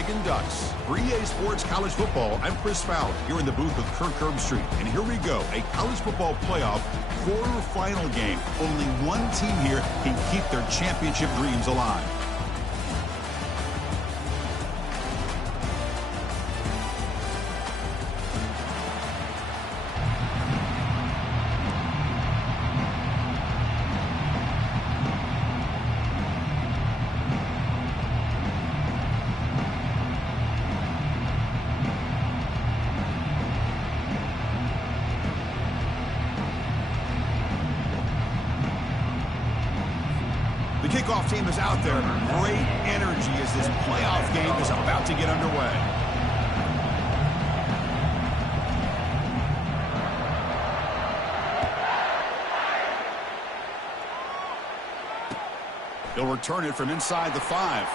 Reagan Ducks. For EA Sports College Football, I'm Chris Fowler here in the booth with Kirk Herbstreit. And here we go, a college football playoff quarterfinal game. Only one team here can keep their championship dreams alive. The kickoff team is out there. Great energy as this playoff game is about to get underway. He'll return it from inside the 5.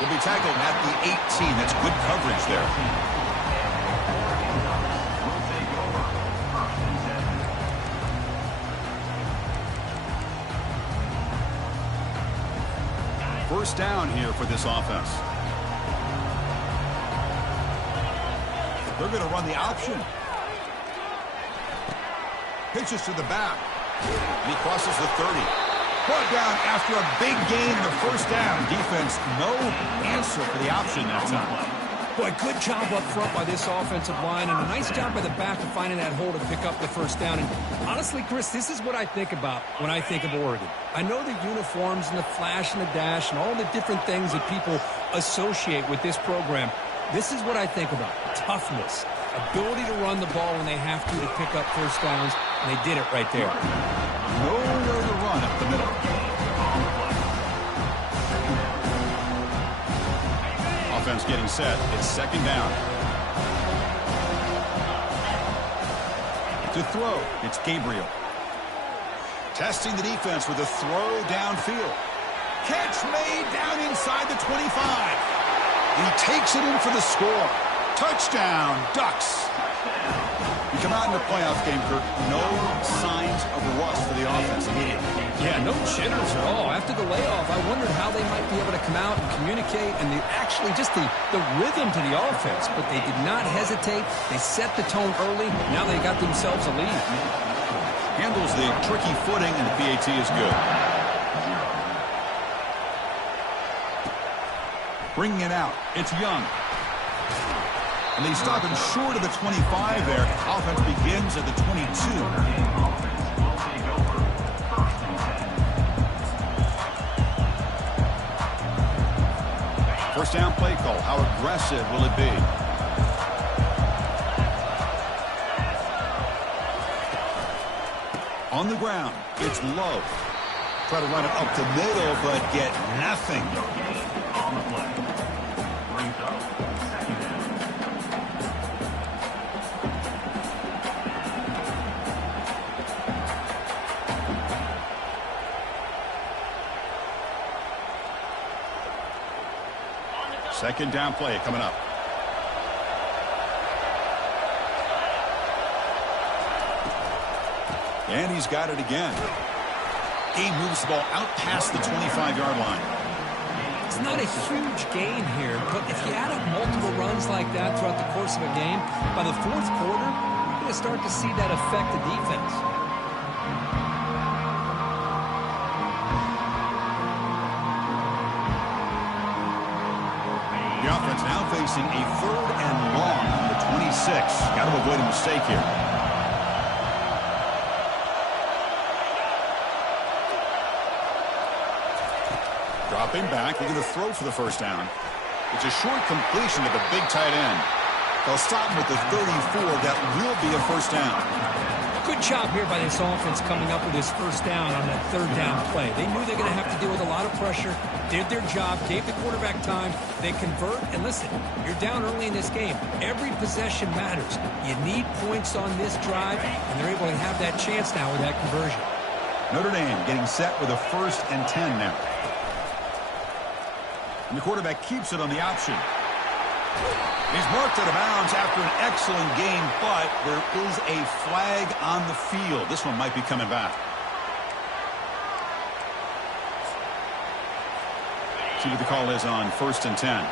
He'll be tackled at the 18. That's good coverage there. First down here for this offense. They're going to run the option. Pitches to the back. And he crosses the 30. Brought down after a big gain, the first down. Defense, no answer for the option that time. Boy, good job up front by this offensive line, and a nice job by the back of finding that hole to pick up the first down. And honestly, Chris, this is what I think about when I think of Oregon. I know the uniforms and the flash and the dash and all the different things that people associate with this program. This is what I think about. Toughness, ability to run the ball when they have to pick up first downs, and they did it right there. Nowhere to run up the middle. Offense getting set. It's second down. To throw, it's Gabriel. Testing the defense with a throw downfield. Catch made down inside the 25. He takes it in for the score. Touchdown, Ducks. We come out in the playoff game, Kirk. No signs of rust for the offense immediately. Yeah, no jitters at all. After the layoff, I wondered how they might be able to come out and communicate and actually just the rhythm to the offense. But they did not hesitate. They set the tone early. Now they got themselves a lead. Handles the tricky footing, and the PAT is good. Bringing it out. It's Young. And they stop him short of the 25 there. Offense begins at the 22. First down play call. How aggressive will it be? On the ground, it's low. Try to run it up the middle, but get nothing. Second down play coming up. And he's got it again. He moves the ball out past the 25-yard line. It's not a huge gain here, but if you add up multiple runs like that throughout the course of a game, by the fourth quarter, you're going to start to see that affect the defense. The offense now facing a third and long on the 26. Got to avoid a mistake here. Dropping back, they're going to throw for the first down. It's a short completion to the big tight end. They'll stop him with the 34. That will be a first down. Good job here by this offense coming up with this first down on that third down play. They knew they were going to have to deal with a lot of pressure, did their job, gave the quarterback time. They convert, and listen, you're down early in this game. Every possession matters. You need points on this drive, and they're able to have that chance now with that conversion. Notre Dame getting set with a 1st and 10 now. And the quarterback keeps it on the option. He's marked out of bounds after an excellent game, but there is a flag on the field. This one might be coming back. See what the call is on 1st and 10.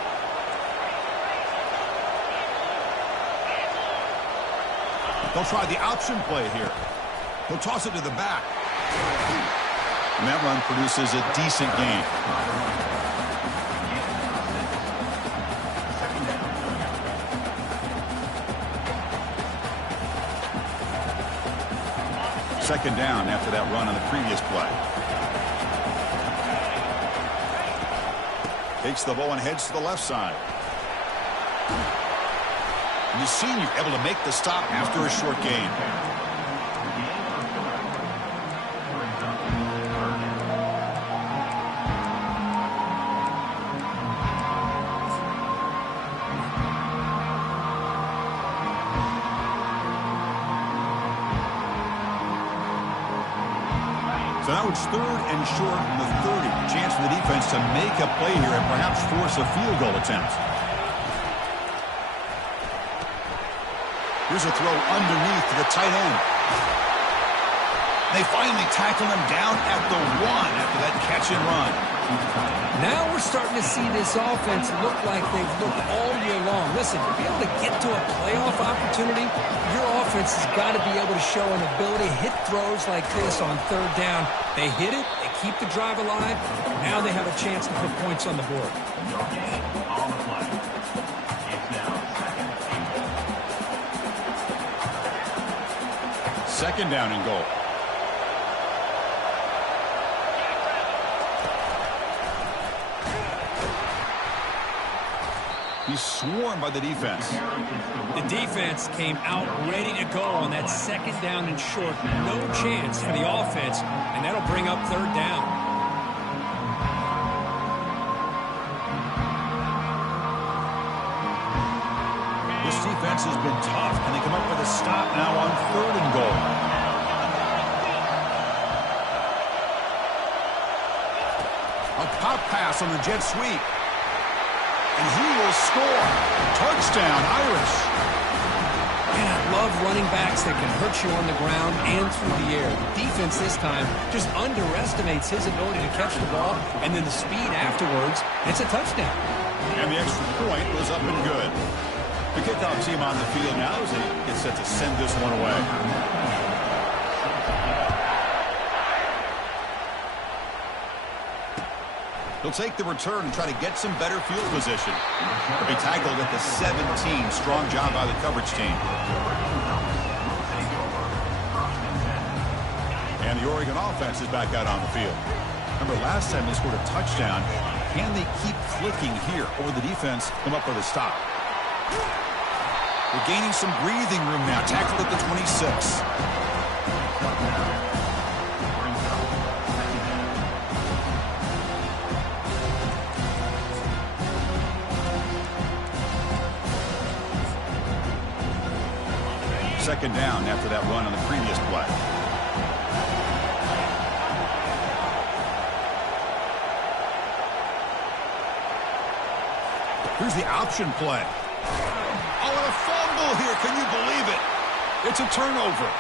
They'll try the option play here. He'll toss it to the back. And that run produces a decent gain. Second down after that run on the previous play. Takes the ball and heads to the left side. And the senior able to make the stop after a short gain. So now it's third and short from the 30. Chance for the defense to make a play here and perhaps force a field goal attempt. Here's a throw underneath to the tight end. They finally tackle him down at the 1 after that catch and run. Now we're starting to see this offense look like they've looked all year long. Listen, to be able to get to a playoff opportunity, your offense has got to be able to show an ability to hit throws like this on third down. They hit it, they keep the drive alive. Now they have a chance to put points on the board. Second down and goal. He's swarmed by the defense. The defense came out ready to go on that second down and short. No chance for the offense, and that'll bring up third down. This defense has been tough. Can they come up with a stop now on third and goal? A pop pass on the jet sweep. And he will score. Touchdown, Irish. And I love running backs that can hurt you on the ground and through the air. The defense this time just underestimates his ability to catch the ball, and then the speed afterwards, it's a touchdown. And the extra point was up and good. The kickoff team on the field now as they get set to send this one away. He'll take the return and try to get some better field position. He'll be tackled at the 17. Strong job by the coverage team. And the Oregon offense is back out on the field. Remember, last time they scored a touchdown. Can they keep clicking here? Or will the defense come up with a stop? They're gaining some breathing room now. Tackled at the 26. Second down after that run on the previous play. Here's the option play. Oh, and a fumble here. Can you believe it? It's a turnover.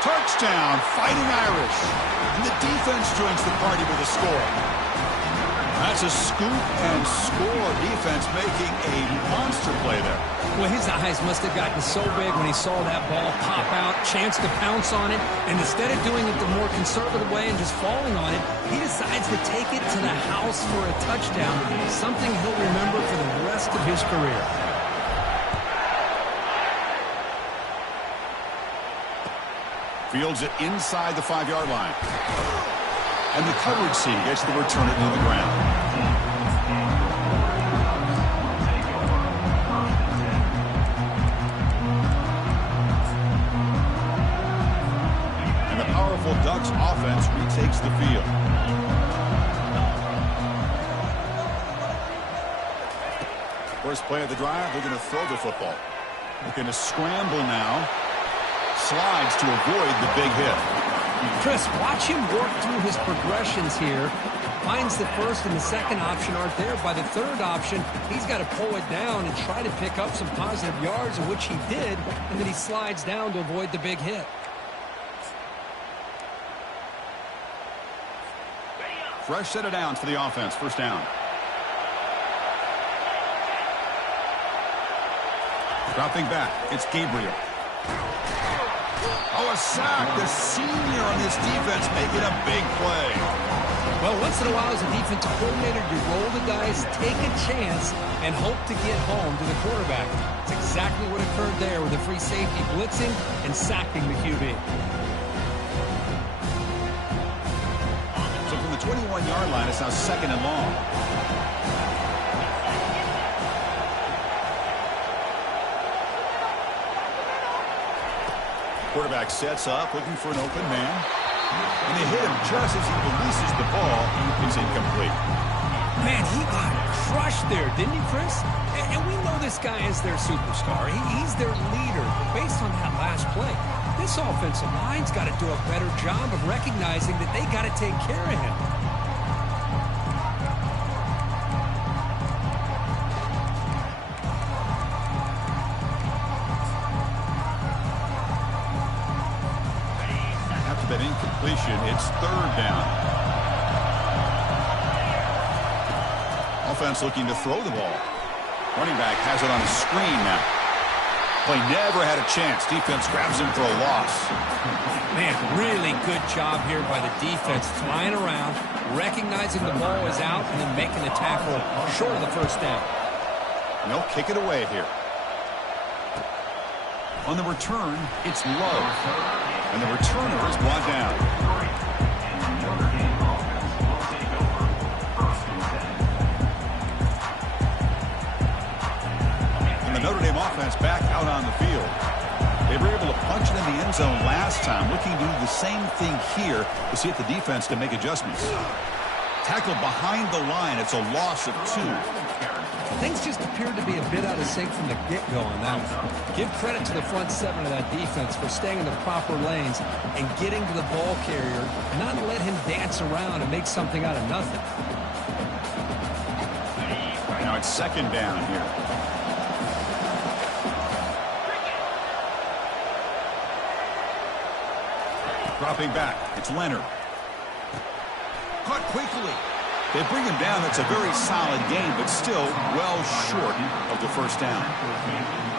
Touchdown, Fighting Irish. And the defense joins the party with a score. That's a scoop and score. Defense making a monster play there. Well, his eyes must have gotten so big when he saw that ball pop out, chance to pounce on it, and instead of doing it the more conservative way and just falling on it, he decides to take it to the house for a touchdown, something he'll remember for the rest of his career. Fields it inside the 5-yard line. And the coverage team gets the return it to the ground. And the powerful Ducks offense retakes the field. First play of the drive, they're going to throw the football. Looking to scramble now. Slides to avoid the big hit. Chris, watch him work through his progressions here. Finds the first and the second option aren't there. By the third option, he's got to pull it down and try to pick up some positive yards, which he did, and then he slides down to avoid the big hit. Fresh set of downs for the offense. First down. Dropping back, it's Gabriel. Oh, a sack. The senior on this defense making a big play. Well, once in a while as a defensive coordinator, you roll the dice, take a chance, and hope to get home to the quarterback. It's exactly what occurred there with the free safety blitzing and sacking the QB. So from the 21-yard line, it's now 2nd and long. Quarterback sets up, looking for an open man. And they hit him just as he releases the ball. It's incomplete. Man, he got crushed there, didn't he, Chris? And we know this guy is their superstar. He's their leader. But based on that last play, this offensive line's got to do a better job of recognizing that they got to take care of him. That incompletion, it's 3rd down. Offense looking to throw the ball. Running back has it on a screen now. Play never had a chance. Defense grabs him for a loss. Man, really good job here by the defense, flying around, recognizing the ball is out, and then making the tackle short of the 1st down. And they'll kick it away here. On the return, it's low. And the returner is brought down. And the Notre Dame offense back out on the field. They were able to punch it in the end zone last time, looking to do the same thing here to see if the defense can make adjustments. Tackled behind the line, it's a loss of 2. Things just appeared to be a bit out of sync from the get-go on that one. Give credit to the front 7 of that defense for staying in the proper lanes and getting to the ball carrier, not let him dance around and make something out of nothing. Now it's 2nd down here. Dropping back, it's Leonard. Caught quickly. They bring him down. That's a very solid game, but still well short of the 1st down.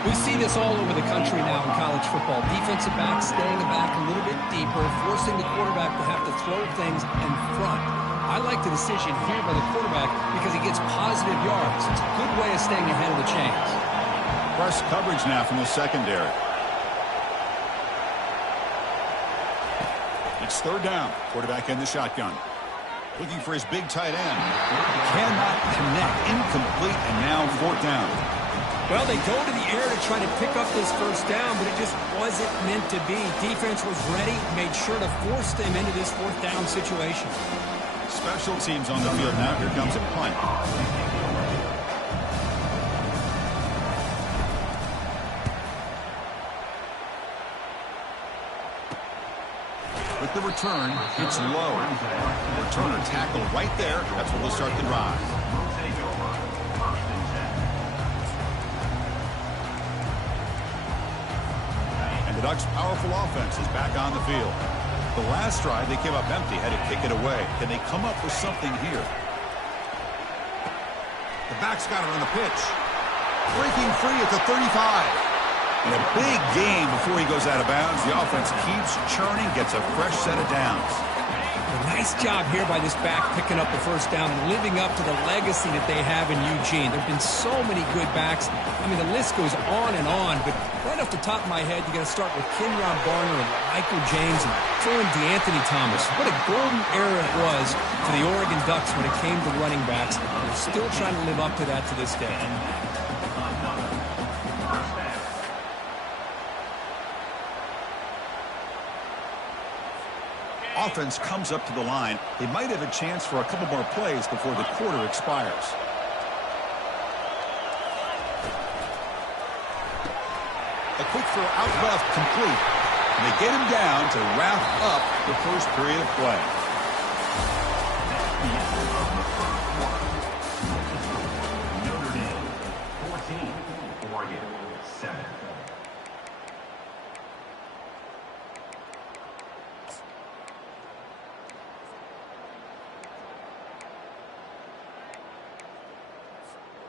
We see this all over the country now in college football. Defensive backs staying back a little bit deeper, forcing the quarterback to have to throw things in front. I like the decision here by the quarterback because he gets positive yards. It's a good way of staying ahead of the chains. Press coverage now from the secondary. It's 3rd down. Quarterback in the shotgun. Looking for his big tight end. Cannot connect. Incomplete, and now 4th down. Well, they go to the air to try to pick up this 1st down, but it just wasn't meant to be. Defense was ready, made sure to force them into this 4th down situation. Special teams on the field now. Here comes a punt. With the return, it's low. Returner tackled right there. That's what will start the drive. And the Ducks' powerful offense is back on the field. The last drive, they came up empty, had to kick it away. Can they come up with something here? The back's got it on the pitch. Breaking free at the 35. And a big game before he goes out of bounds. The offense keeps churning, gets a fresh set of downs. A nice job here by this back picking up the 1st down and living up to the legacy that they have in Eugene. There have been so many good backs. I mean, the list goes on, but right off the top of my head, you got to start with Kenyon Barner and Michael James and throw in DeAnthony Thomas. What a golden era it was for the Oregon Ducks when it came to running backs. They're still trying to live up to that to this day. Offense comes up to the line. They might have a chance for a couple more plays before the quarter expires. A quick throw out left, complete. And they get him down to wrap up the 1st period of play. Notre Dame 14, Oregon 7.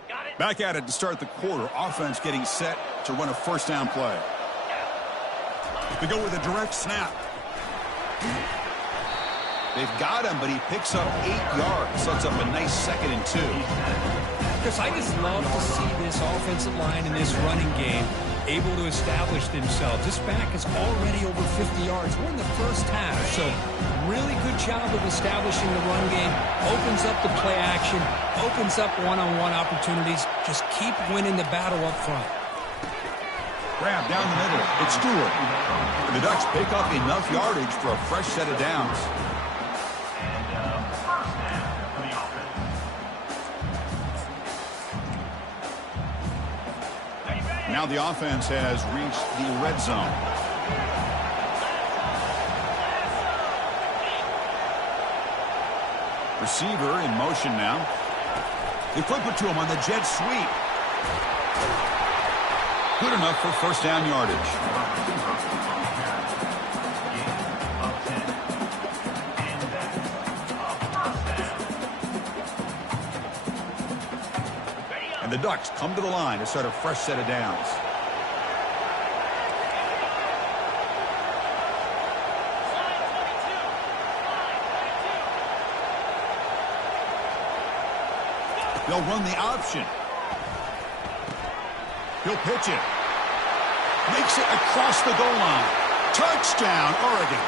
Got it. Back at it to start the quarter. Offense getting set to run a first down play. They go with a direct snap. They've got him, but he picks up 8 yards. Sets up a nice 2nd and 2. Because I just love to see this offensive line in this running game able to establish themselves. This back is already over 50 yards. We're in the first half, so really good job of establishing the run game. Opens up the play action, opens up one-on-one opportunities. Just keep winning the battle up front. Grab down the middle. It's Stewart. And the Ducks pick up enough yardage for a fresh set of downs. Now the offense has reached the red zone. Receiver in motion now. They flip it to him on the jet sweep. Good enough for first down yardage. And the Ducks come to the line to start a fresh set of downs. They'll run the option. He'll pitch it. Makes it across the goal line. Touchdown, Oregon.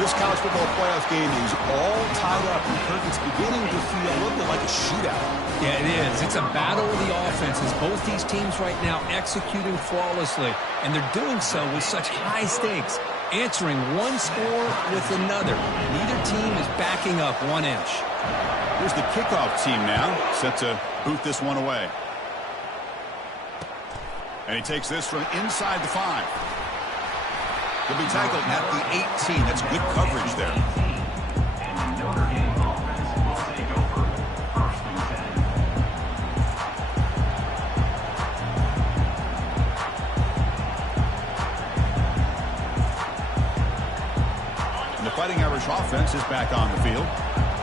This college football playoff game is all tied up. It's beginning to feel a little bit like a shootout. Yeah, it is. It's a battle of the offenses. Both these teams right now executing flawlessly, and they're doing so with such high stakes, answering one score with another. Neither team is backing up 1 inch. Here's the kickoff team now, set to boot this one away. And he takes this from inside the 5. He'll be tackled at the 18. That's good coverage there. And Notre Dame offense will take over 1st and 10. And the Fighting Irish offense is back on the field.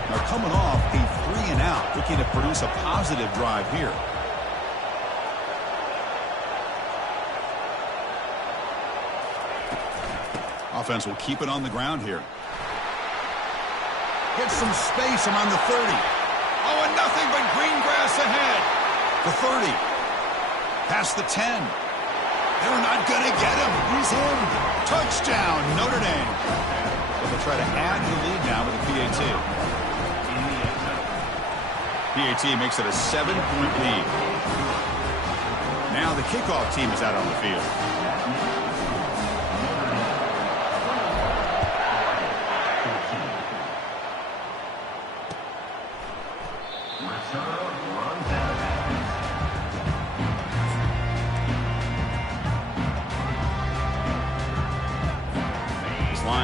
They're coming off a 3-and-out, looking to produce a positive drive here. Offense will keep it on the ground here. Gets some space around the 30. Oh, and nothing but green grass ahead. The 30. Past the 10. They're not going to get him. He's in. Touchdown, Notre Dame. But they'll try to add to the lead now with a PAT. PAT makes it a 7-point lead. Now the kickoff team is out on the field.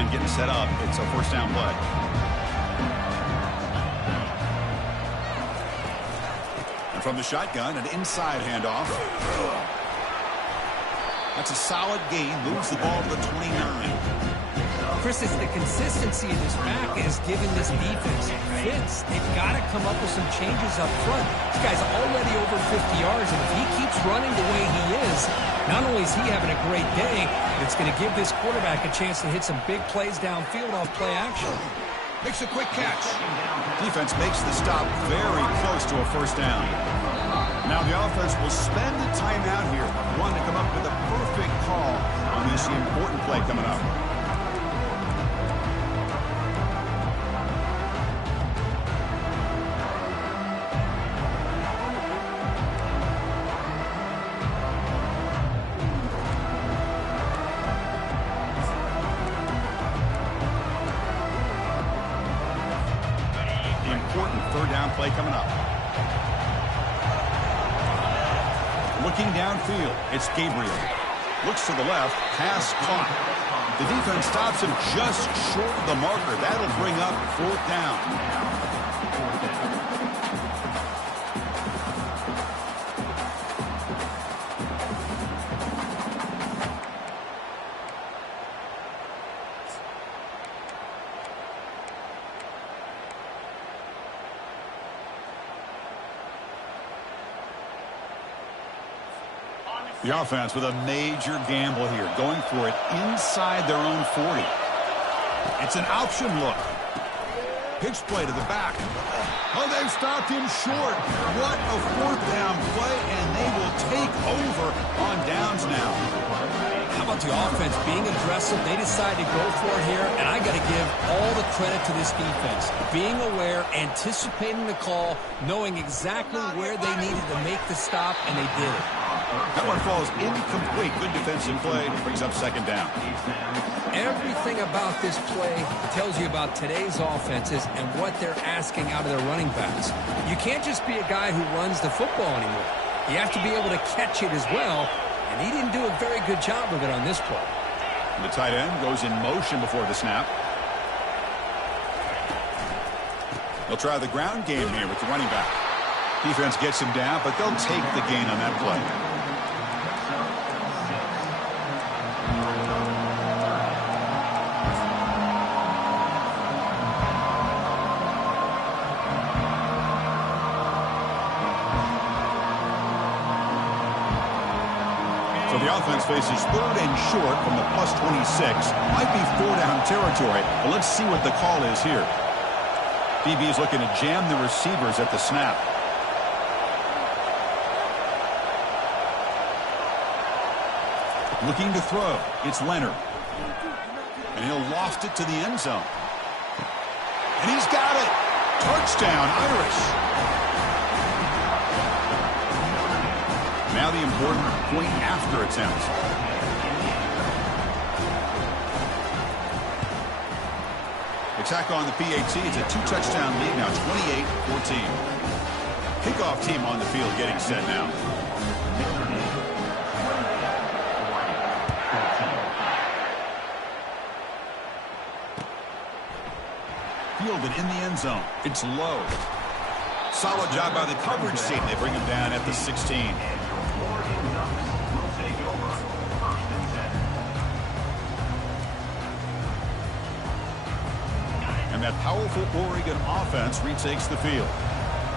Getting set up. It's a first down play. And from the shotgun, an inside handoff. That's a solid gain. Moves the ball to the 29. Chris, it's the consistency of this back has given this defense fits. They've got to come up with some changes up front. This guy's already over 50 yards, and if he keeps running the way he is, not only is he having a great day, but it's going to give this quarterback a chance to hit some big plays downfield off play action. Makes a quick catch. Defense makes the stop very close to a first down. Now the offense will spend the timeout here. One to come up with a perfect call on this important play coming up. Third down play coming up. Looking downfield, it's Gabriel. Looks to the left, pass caught. The defense stops him just short of the marker. That'll bring up 4th down. The offense with a major gamble here, going for it inside their own 40. It's an option look. Pitch play to the back. Oh, they've stopped him short. What a fourth down play, and they will take over on downs now. How about the offense being aggressive? They decide to go for it here, and I got to give all the credit to this defense. Being aware, anticipating the call, knowing exactly where they needed to make the stop, and they did it. That one falls incomplete. Good defensive play. Brings up second down. Everything about this play tells you about today's offenses and what they're asking out of their running backs. You can't just be a guy who runs the football anymore. You have to be able to catch it as well, and he didn't do a very good job of it on this play. The tight end goes in motion before the snap. They'll try the ground game here with the running back. Defense gets him down, but they'll take the gain on that play. So the offense faces third and short from the plus 26. Might be four-down territory, but let's see what the call is here. DB is looking to jam the receivers at the snap. Looking to throw. It's Leonard. And he'll loft it to the end zone. And he's got it. Touchdown, Irish. Now the important point after attempt. Attack on the PAT. It's a two-touchdown lead now, 28-14. Kickoff team on the field getting set now. Fielded in the end zone. It's low. Solid job by the coverage team. They bring him down at the 16. And that powerful Oregon offense retakes the field.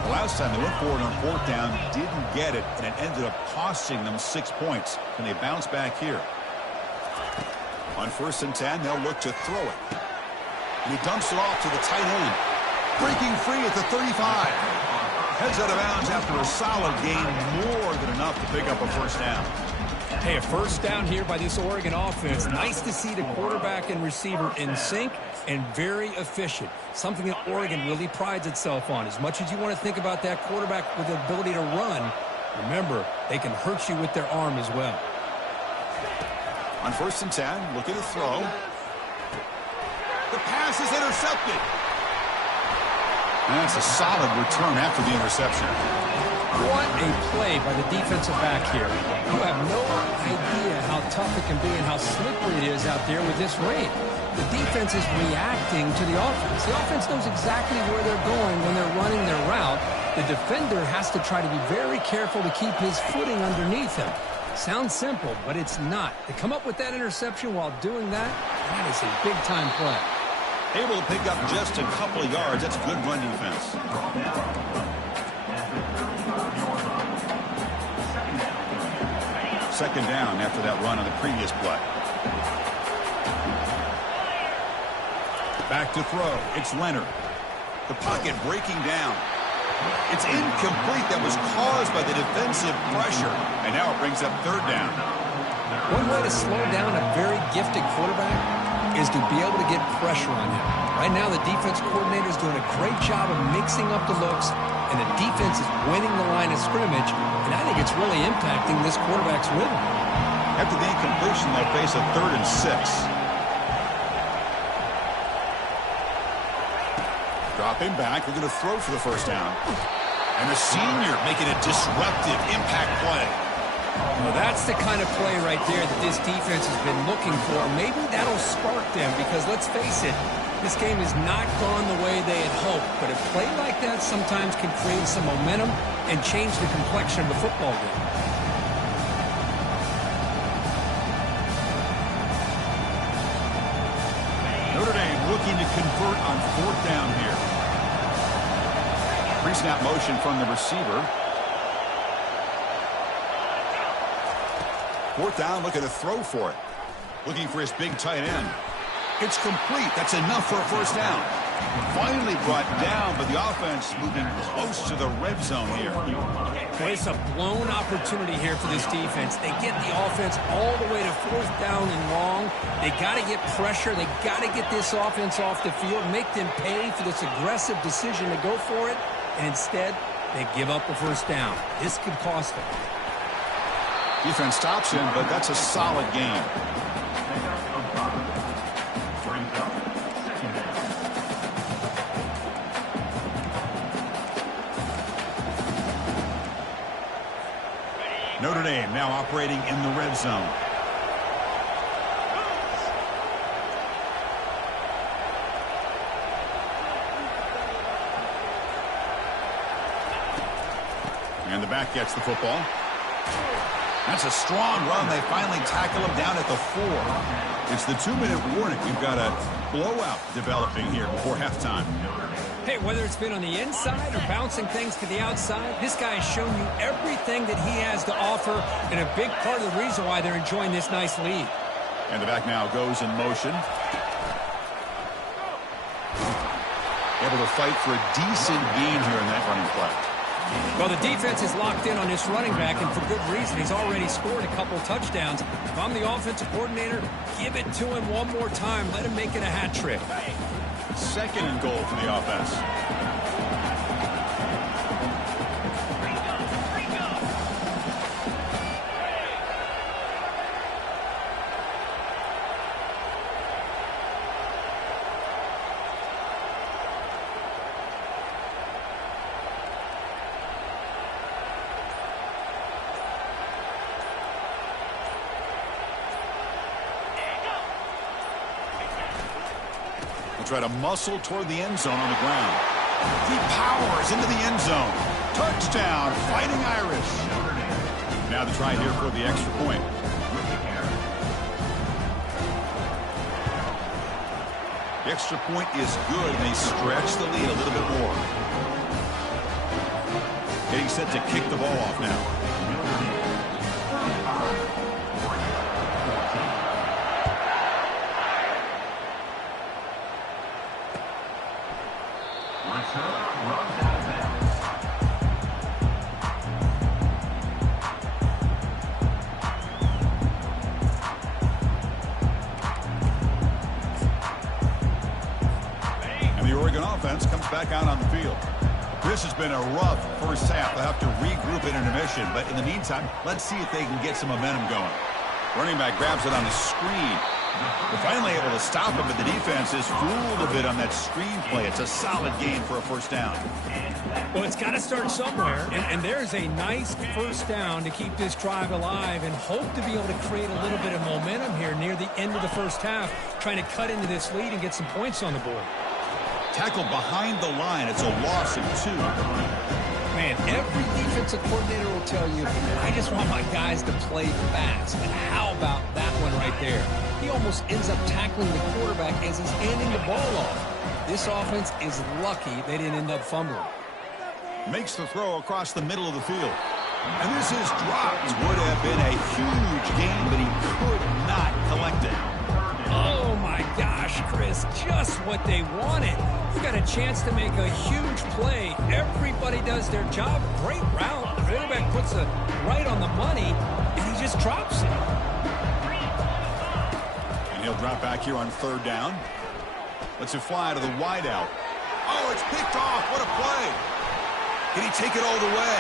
The last time they went forward on fourth down, didn't get it, and it ended up costing them 6 points. And they bounce back here. On 1st and 10, they'll look to throw it. And he dumps it off to the tight end. Breaking free at the 35. Heads out of bounds after a solid gain, more than enough to pick up a first down. Hey, a first down here by this Oregon offense. Nice to see the quarterback and receiver in sync and very efficient. Something that Oregon really prides itself on. As much as you want to think about that quarterback with the ability to run, remember, they can hurt you with their arm as well. On 1st and 10, looking to throw. The pass is intercepted. And that's a solid return after the interception. What a play by the defensive back here. You have no idea how tough it can be and how slippery it is out there with this rain. The defense is reacting to the offense. The offense knows exactly where they're going when they're running their route. The defender has to try to be very careful to keep his footing underneath him. Sounds simple, but it's not. To come up with that interception while doing that, that is a big-time play. Able to pick up just a couple of yards. That's good run defense. Second down after that run on the previous play. Back to throw. It's Leonard. The pocket breaking down. It's incomplete. That was caused by the defensive pressure. And now it brings up third down. One way to slow down a very gifted quarterback is to be able to get pressure on him. Right now, the defense coordinator is doing a great job of mixing up the looks, and the defense is winning the line of scrimmage, and I think it's really impacting this quarterback's rhythm. After the incompletion, they'll face a 3rd and 6. Dropping back, we're going to throw for the first down. And the senior making a disruptive impact play. Well, that's the kind of play right there that this defense has been looking for. Maybe that'll spark them because, let's face it, this game has not gone the way they had hoped. But a play like that sometimes can create some momentum and change the complexion of the football game. Notre Dame looking to convert on 4th down here. Pre-snap motion from the receiver. Fourth down, looking to throw for it. Looking for his big tight end. It's complete. That's enough for a first down. Finally brought down, but the offense moving close to the red zone here. Well, it's a blown opportunity here for this defense. They get the offense all the way to fourth down and long. They got to get pressure. They got to get this offense off the field, make them pay for this aggressive decision to go for it, and instead they give up the first down. This could cost them. Defense stops him, but that's a solid game. Notre Dame now operating in the red zone. And the back gets the football. That's a strong run. They finally tackle him down at the 4. It's the 2-minute warning. We've got a blowout developing here before halftime. Hey, whether it's been on the inside or bouncing things to the outside, this guy has shown you everything that he has to offer, and a big part of the reason why they're enjoying this nice lead. And the back now goes in motion. Able to fight for a decent gain here in that running play. Well, the defense is locked in on this running back, and for good reason. He's already scored a couple touchdowns. If I'm the offensive coordinator, give it to him one more time. Let him make it a hat trick. Second and goal for the offense. Try to muscle toward the end zone on the ground. He powers into the end zone. Touchdown, Fighting Irish. Now the try here for the extra point. The extra point is good, and they stretch the lead a little bit more. Getting set to kick the ball off now. Back out on the field. This has been a rough first half. They'll have to regroup at intermission, but in the meantime, let's see if they can get some momentum going. Running back grabs it on the screen. They're finally able to stop him, but the defense is fooled a bit on that screen play. It's a solid game for a first down. Well, it's got to start somewhere, and there's a nice first down to keep this drive alive and hope to be able to create a little bit of momentum here near the end of the first half, trying to cut into this lead and get some points on the board. Tackled behind the line. It's a loss of 2. Man, every defensive coordinator will tell you, I just want my guys to play fast. And how about that one right there? He almost ends up tackling the quarterback as he's handing the ball off. This offense is lucky they didn't end up fumbling. Makes the throw across the middle of the field. And this is dropped. Would have been a huge gain, but he could not collect it. Oh, my gosh, Chris, just what they wanted. You got a chance to make a huge play. Everybody does their job. Great route. The quarterback puts it right on the money, and he just drops it. And he'll drop back here on third down. Lets it fly to the wideout. Oh, it's picked off. What a play. Can he take it all the way?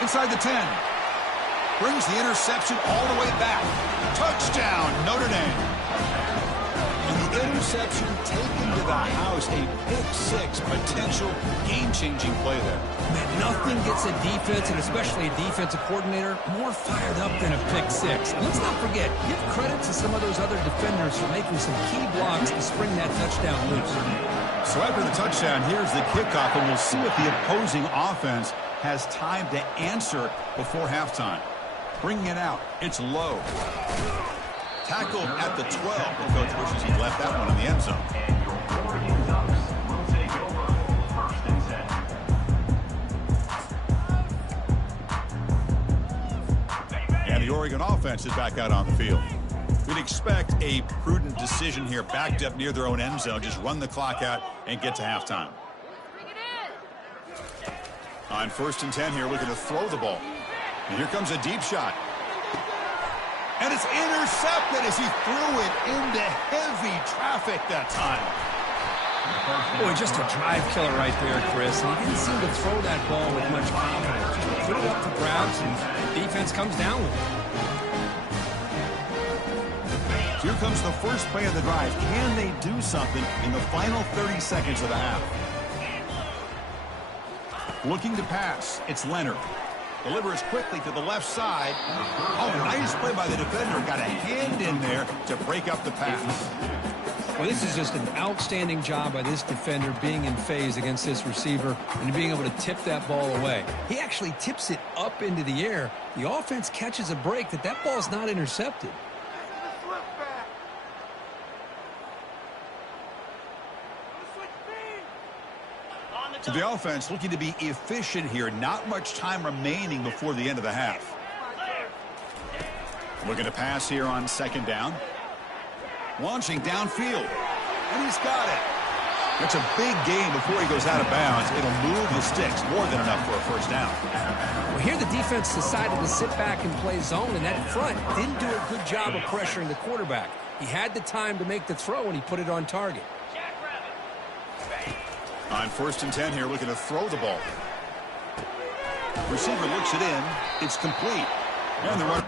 Inside the 10. Brings the interception all the way back. Touchdown, Notre Dame. And the interception taken to the house. A pick-6 potential game-changing play there. Man, nothing gets a defense, and especially a defensive coordinator, more fired up than a pick-6. And let's not forget, give credit to some of those other defenders for making some key blocks to spring that touchdown loose. So after the touchdown, here's the kickoff, and we'll see if the opposing offense has time to answer before halftime. Bringing it out. It's low. Tackle at the 12. The coach wishes he'd left that one in the end zone. And the the Oregon offense is back out on the field. We'd expect a prudent decision here, backed up near their own end zone. Just run the clock out and get to halftime. On 1st and 10 here, looking to throw the ball. And here comes a deep shot. And it's intercepted as he threw it into heavy traffic that time. Boy, just a drive killer right there, Chris. And he didn't seem to throw that ball with much confidence. Just put it up for grabs, and the defense comes down with it. Here comes the first play of the drive. Can they do something in the final 30 seconds of the half? Looking to pass. It's Leonard. Delivers quickly to the left side. Oh, nice play by the defender. Got a hand in there to break up the pass. Well, this is just an outstanding job by this defender being in phase against this receiver and being able to tip that ball away. He actually tips it up into the air. The offense catches a break that ball's not intercepted. So the offense looking to be efficient here. Not much time remaining before the end of the half. Looking to pass here on 2nd down. Launching downfield. And he's got it. That's a big gain before he goes out of bounds. It'll move the sticks. More than enough for a 1st down. Well, here the defense decided to sit back and play zone, and that front didn't do a good job of pressuring the quarterback. He had the time to make the throw, and he put it on target. On 1st and 10 here, looking to throw the ball. Receiver looks it in. It's complete. And the run.